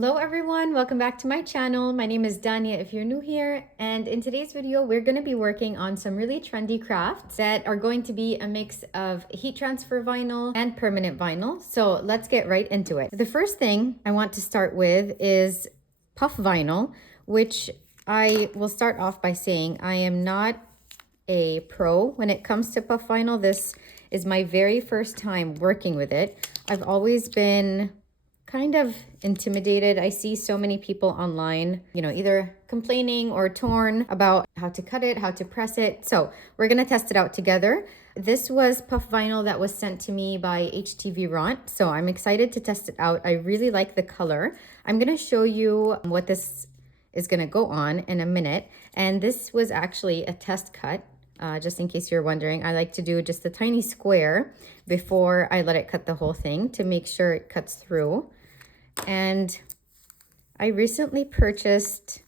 Hello everyone, welcome back to my channel. My name is Dania if you're new here, and in today's video we're going to be working on some really trendy crafts that are going to be a mix of heat transfer vinyl and permanent vinyl. So let's get right into it. The first thing I want to start with is puff vinyl, which I will start off by saying I am not a pro when it comes to puff vinyl. This is my very first time working with it. I've always been kind of intimidated. I see so many people online, either complaining or torn about how to cut it, how to press it. So we're gonna test it out together. This was puff vinyl that was sent to me by HTV Ront. So I'm excited to test it out. I really like the color. I'm gonna show you what this is gonna go on in a minute. And this was actually a test cut. Just in case you're wondering, I like to do just a tiny square before I let it cut the whole thing to make sure it cuts through. And I recently purchased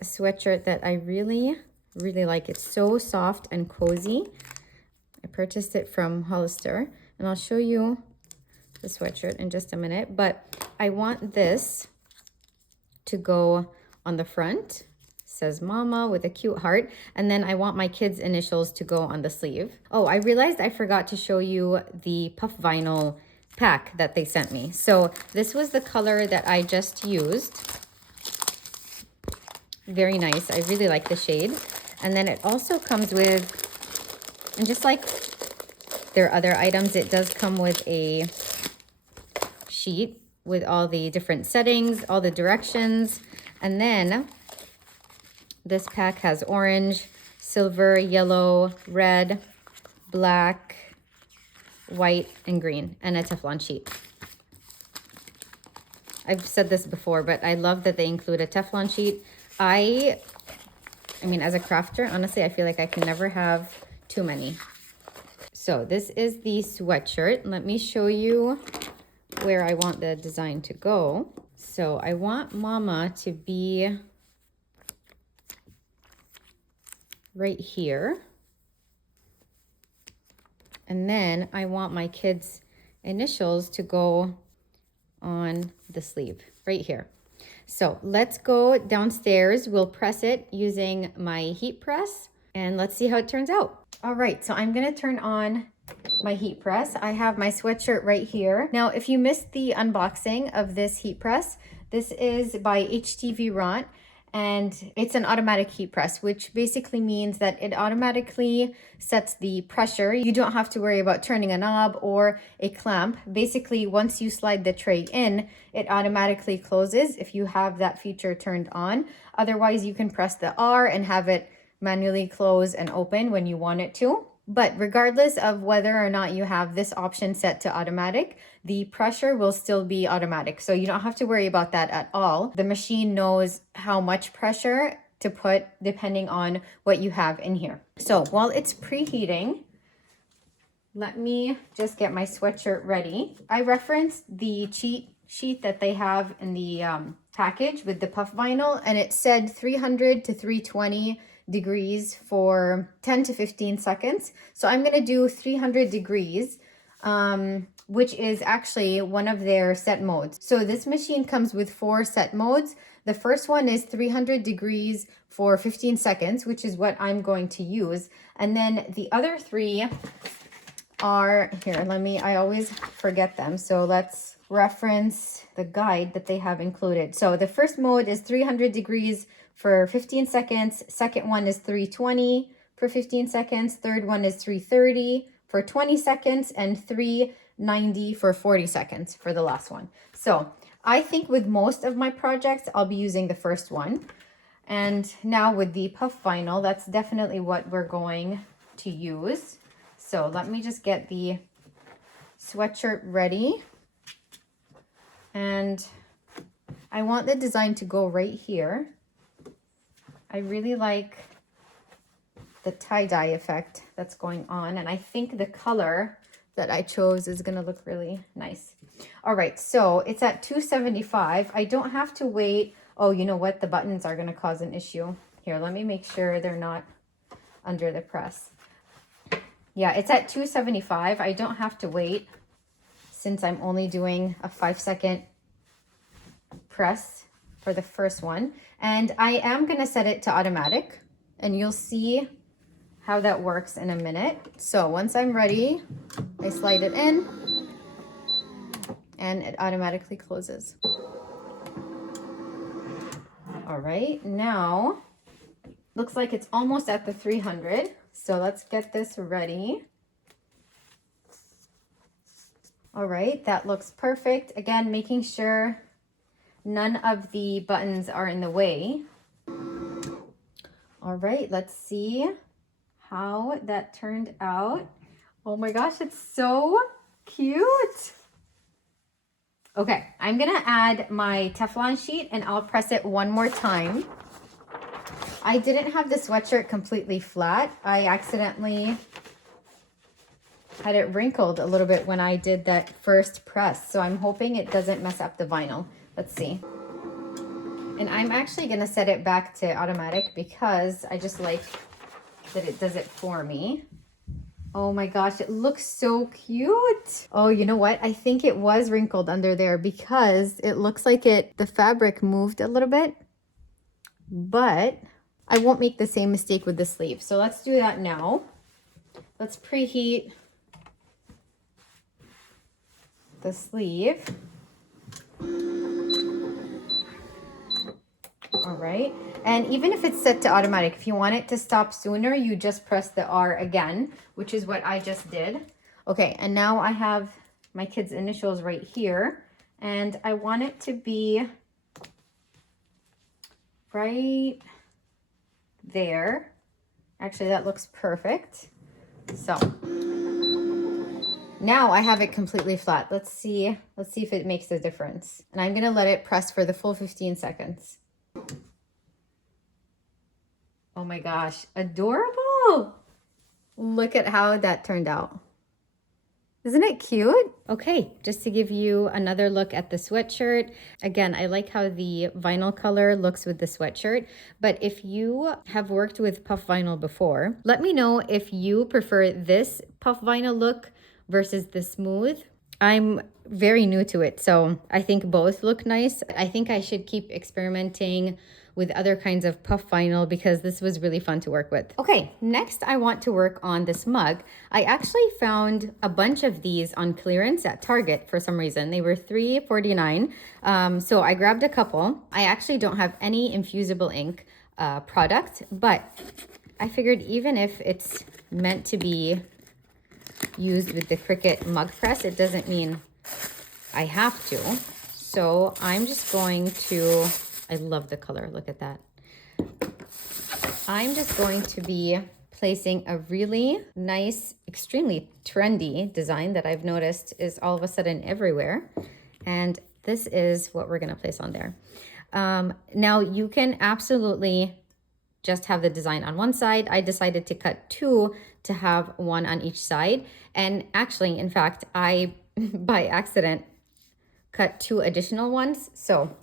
a sweatshirt that I really like. It's so soft and cozy. I purchased it from Hollister, and I'll show you the sweatshirt in just a minute. But I want this to go on the front. It says mama with a cute heart, and then I want my kids' initials to go on the sleeve. Oh, I realized I forgot to show you the puff vinyl pack that they sent me. So this was the color that I just used. Very nice. I really like the shade. And then it also comes with, and just like their other items, it does come with a sheet with all the different settings, all the directions. And then this pack has orange, silver, yellow, red, black, white, and green, and a Teflon sheet. I've said this before, but I love that they include a Teflon sheet. I mean, as a crafter, honestly, I feel like I can never have too many. So this is the sweatshirt. Let me show you where I want the design to go. So I want mama to be right here. And then I want my kids' initials to go on the sleeve right here. So let's go downstairs. We'll press it using my heat press, and let's see how it turns out. All right, so I'm gonna turn on my heat press. I have my sweatshirt right here. Now, if you missed the unboxing of this heat press, this is by HTV Ront. And it's an automatic heat press, which basically means that it automatically sets the pressure. You don't have to worry about turning a knob or a clamp. Basically, once you slide the tray in, it automatically closes if you have that feature turned on. Otherwise, you can press the R and have it manually close and open when you want it to. But regardless of whether or not you have this option set to automatic, the pressure will still be automatic. So you don't have to worry about that at all. The machine knows how much pressure to put depending on what you have in here. So while it's preheating, let me just get my sweatshirt ready. I referenced the cheat sheet that they have in the package with the puff vinyl, and it said 300 to 320 degrees for 10 to 15 seconds. So I'm going to do 300 degrees, which is actually one of their set modes. So this machine comes with 4 set modes. The first one is 300 degrees for 15 seconds, which is what I'm going to use. And then the other 3 are here. I always forget them. So let's reference the guide that they have included. So the first mode is 300 degrees for 15 seconds. Second one is 320 for 15 seconds. Third one is 330 for 20 seconds, and 390 for 40 seconds for the last one. So I think with most of my projects, I'll be using the first one. And now with the puff vinyl, that's definitely what we're going to use. So let me just get the sweatshirt ready. And I want the design to go right here. I really like the tie-dye effect that's going on, and I think the color that I chose is gonna look really nice. All right, so it's at 275. I don't have to wait. Oh, you know what? The buttons are gonna cause an issue. Here, let me make sure they're not under the press. Yeah, it's at 275. I don't have to wait since I'm only doing a 5-second press for the first one. And I am gonna set it to automatic, and you'll see how that works in a minute. So once I'm ready, I slide it in and it automatically closes. All right, now looks like it's almost at the 300. So let's get this ready. All right, that looks perfect. Again, making sure none of the buttons are in the way. All right, let's see how that turned out. Oh my gosh, it's so cute. Okay, I'm gonna add my Teflon sheet and I'll press it one more time. I didn't have the sweatshirt completely flat. I accidentally had it wrinkled a little bit when I did that first press. So I'm hoping it doesn't mess up the vinyl. Let's see. And I'm actually gonna set it back to automatic because I just like that it does it for me. Oh my gosh, it looks so cute. Oh, you know what? I think it was wrinkled under there because it looks like the fabric moved a little bit, but I won't make the same mistake with the sleeve. So let's do that now. Let's preheat the sleeve. All right, and even if it's set to automatic, if you want it to stop sooner, you just press the R again, which is what I just did. Okay, and now I have my kids' initials right here, and I want it to be right there. Actually, that looks perfect. So now I have it completely flat. Let's see if it makes a difference. And I'm gonna let it press for the full 15 seconds. Oh my gosh, adorable. Look at how that turned out. Isn't it cute? Okay, just to give you another look at the sweatshirt. Again, I like how the vinyl color looks with the sweatshirt, but if you have worked with puff vinyl before, let me know if you prefer this puff vinyl look versus the smooth. I'm very new to it, so I think both look nice. I think I should keep experimenting with other kinds of puff vinyl because this was really fun to work with. Okay, next I want to work on this mug. I actually found a bunch of these on clearance at Target for some reason. They were $3.49, so I grabbed a couple. I actually don't have any infusible ink product, but I figured even if it's meant to be used with the Cricut mug press, it doesn't mean I have to. So I'm just going to, I love the color, look at that. I'm just going to be placing a really nice, extremely trendy design that I've noticed is all of a sudden everywhere. And this is what we're gonna place on there. Now you can absolutely just have the design on one side. I decided to cut two to have one on each side. And actually, in fact, I, by accident, cut two additional ones. So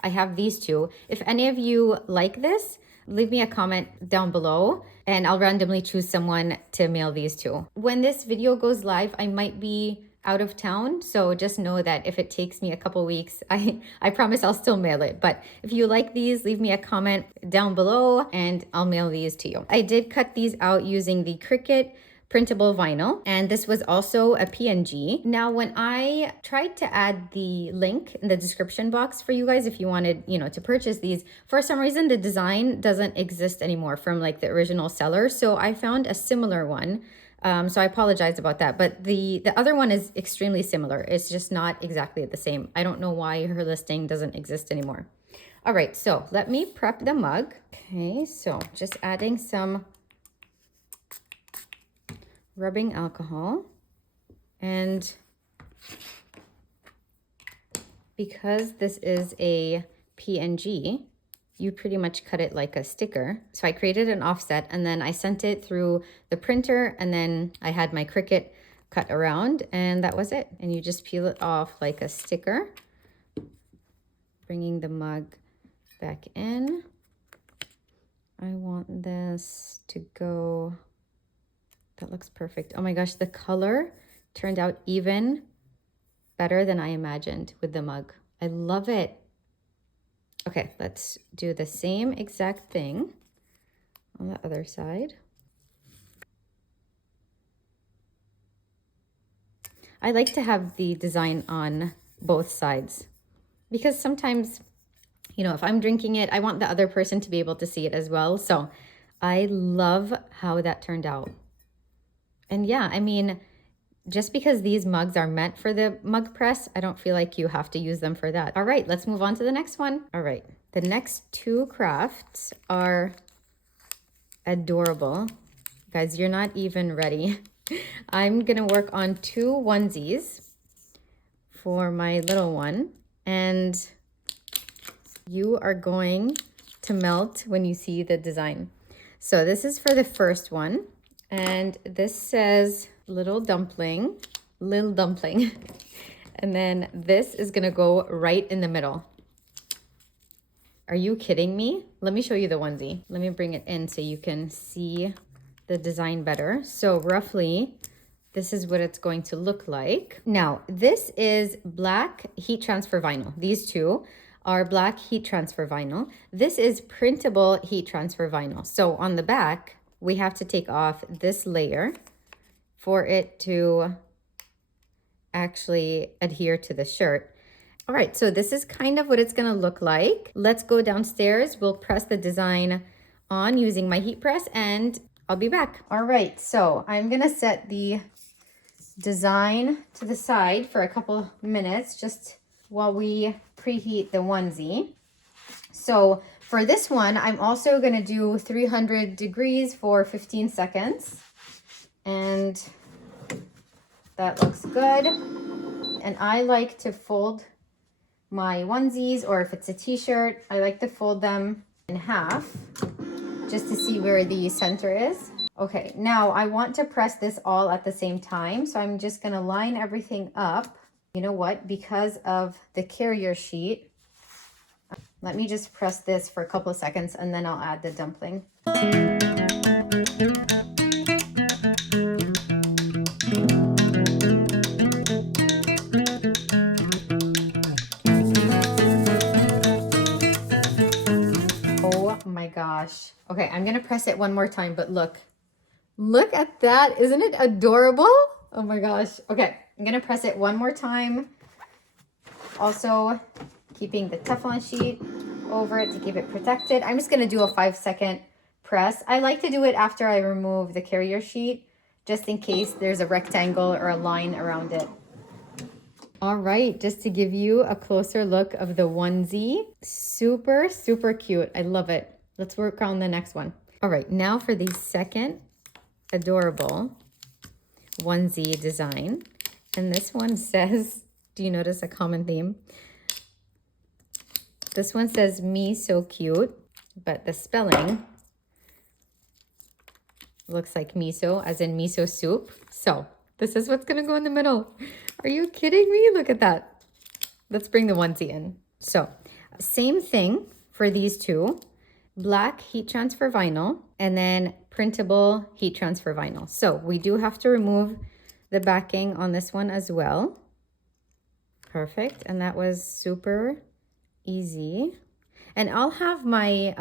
I have these two. If any of you like this, leave me a comment down below and I'll randomly choose someone to mail these to. When this video goes live, I might be out of town, so just know that if it takes me a couple weeks, I promise I'll still mail it. But if you like these, leave me a comment down below and I'll mail these to you. I did cut these out using the Cricut printable vinyl, and this was also a PNG. Now, when I tried to add the link in the description box for you guys, if you wanted, to purchase these, for some reason, the design doesn't exist anymore from like the original seller. So I found a similar one. So I apologize about that, but the other one is extremely similar. It's just not exactly the same. I don't know why her listing doesn't exist anymore. All right, so let me prep the mug. Okay, so just adding some rubbing alcohol, and because this is a PNG, you pretty much cut it like a sticker. So I created an offset and then I sent it through the printer, and then I had my Cricut cut around, and that was it. And you just peel it off like a sticker. Bringing the mug back in. I want this to go, that looks perfect. Oh my gosh, the color turned out even better than I imagined with the mug. I love it. Okay, let's do the same exact thing on the other side. I like to have the design on both sides because sometimes, you know, if I'm drinking it, I want the other person to be able to see it as well. So I love how that turned out. And yeah, I mean, just because these mugs are meant for the mug press, I don't feel like you have to use them for that. All right, let's move on to the next one. All right, the next two crafts are adorable. Guys, you're not even ready. I'm gonna work on two onesies for my little one, and you are going to melt when you see the design. So this is for the first one, and this says little dumpling. And then this is gonna go right in the middle. Are you kidding me? Let me show you the onesie. Let me bring it in so you can see the design better. So roughly, this is what it's going to look like. Now, this is black heat transfer vinyl. These two are black heat transfer vinyl. This is printable heat transfer vinyl. So on the back, we have to take off this layer for it to actually adhere to the shirt. All right, so this is kind of what it's gonna look like. Let's go downstairs. We'll press the design on using my heat press and I'll be back. All right, so I'm gonna set the design to the side for a couple minutes just while we preheat the onesie. So for this one, I'm also gonna do 300 degrees for 15 seconds. And that looks good. And I like to fold my onesies, or if it's a t-shirt, I like to fold them in half just to see where the center is. Okay, now I want to press this all at the same time. So I'm just gonna line everything up. You know what, because of the carrier sheet, let me just press this for a couple of seconds and then I'll add the dumpling. Oh my gosh. Okay, I'm gonna press it one more time, but look at that. Isn't it adorable? Oh my gosh. Okay, I'm gonna press it one more time. Also keeping the Teflon sheet over it to keep it protected. I'm just gonna do a 5-second press. I like to do it after I remove the carrier sheet, just in case there's a rectangle or a line around it. All right, just to give you a closer look of the onesie. Super, super cute. I love it. Let's work on the next one. All right, now for the second adorable onesie design. And this one says, do you notice a common theme? This one says me so cute, but the spelling looks like miso, as in miso soup. So this is what's gonna go in the middle. Are you kidding me? Look at that. Let's bring the onesie in. So same thing for these two. Black heat transfer vinyl and then printable heat transfer vinyl. So we do have to remove the backing on this one as well. Perfect. And that was super easy. And I'll have my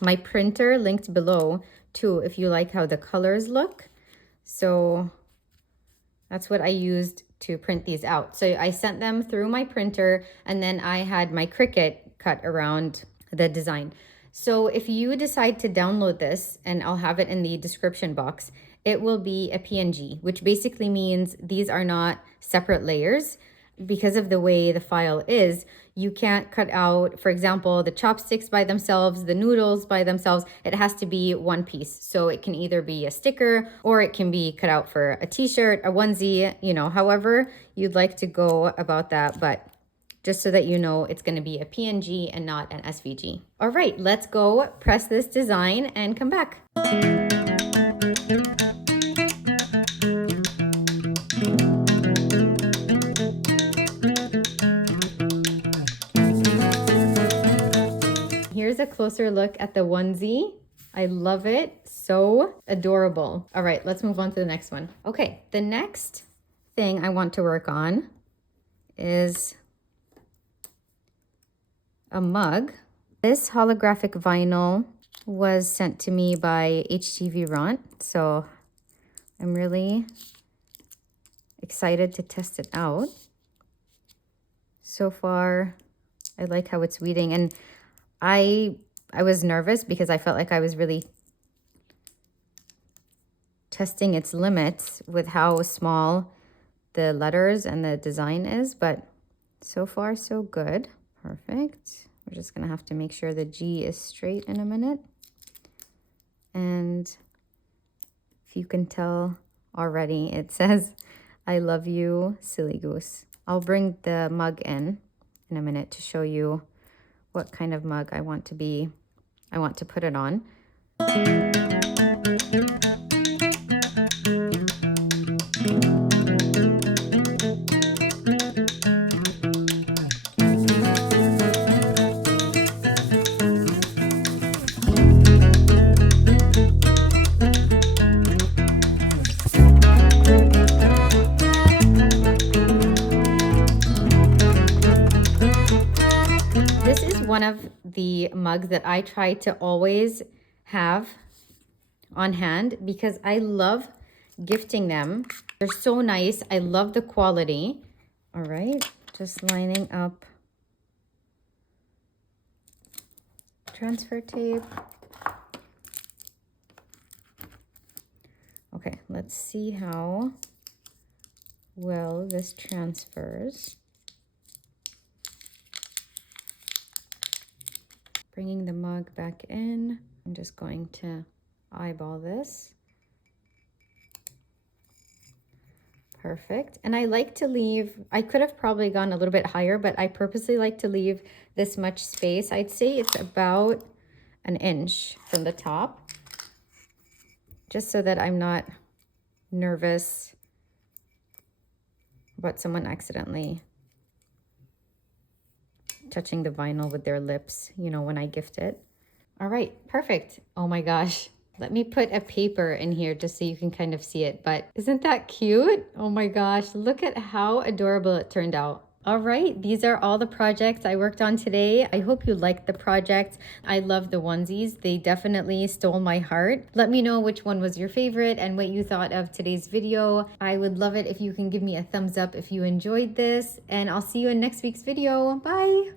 my printer linked below too if you like how the colors look. So that's what I used to print these out. So I sent them through my printer and then I had my Cricut cut around the design. So if you decide to download this, and I'll have it in the description box, it will be a PNG, which basically means these are not separate layers. Because of the way the file is, you can't cut out, for example, the chopsticks by themselves, the noodles by themselves. It has to be one piece. So it can either be a sticker or it can be cut out for a t-shirt, a onesie, you know, however you'd like to go about that. But just so that you know, it's going to be a PNG and not an SVG. All right, let's go press this design and come back. Here's a closer look at the onesie. I love it. So adorable. All right, let's move on to the next one. Okay, the next thing I want to work on is a mug. This holographic vinyl was sent to me by HTV Ront, so I'm really excited to test it out. So far, I like how it's weeding, and I was nervous because I felt like I was really testing its limits with how small the letters and the design is, but so far so good. Perfect. We're just gonna have to make sure the G is straight in a minute. And if you can tell already, it says, "I love you, silly goose." I'll bring the mug in a minute to show you what kind of mug I want to put it on. This is one of the mugs that I try to always have on hand because I love gifting them. They're so nice. I love the quality. All right, just lining up transfer tape. Okay, let's see how well this transfers. Bringing the mug back in. I'm just going to eyeball this. Perfect. And I like to leave, I could have probably gone a little bit higher, but I purposely like to leave this much space. I'd say it's about an inch from the top, just so that I'm not nervous about someone accidentally touching the vinyl with their lips, you know, when I gift it. All right, perfect. Oh my gosh. Let me put a paper in here just so you can kind of see it, but isn't that cute? Oh my gosh, look at how adorable it turned out. All right, these are all the projects I worked on today. I hope you liked the projects. I love the onesies. They definitely stole my heart. Let me know which one was your favorite and what you thought of today's video. I would love it if you can give me a thumbs up if you enjoyed this, and I'll see you in next week's video. Bye.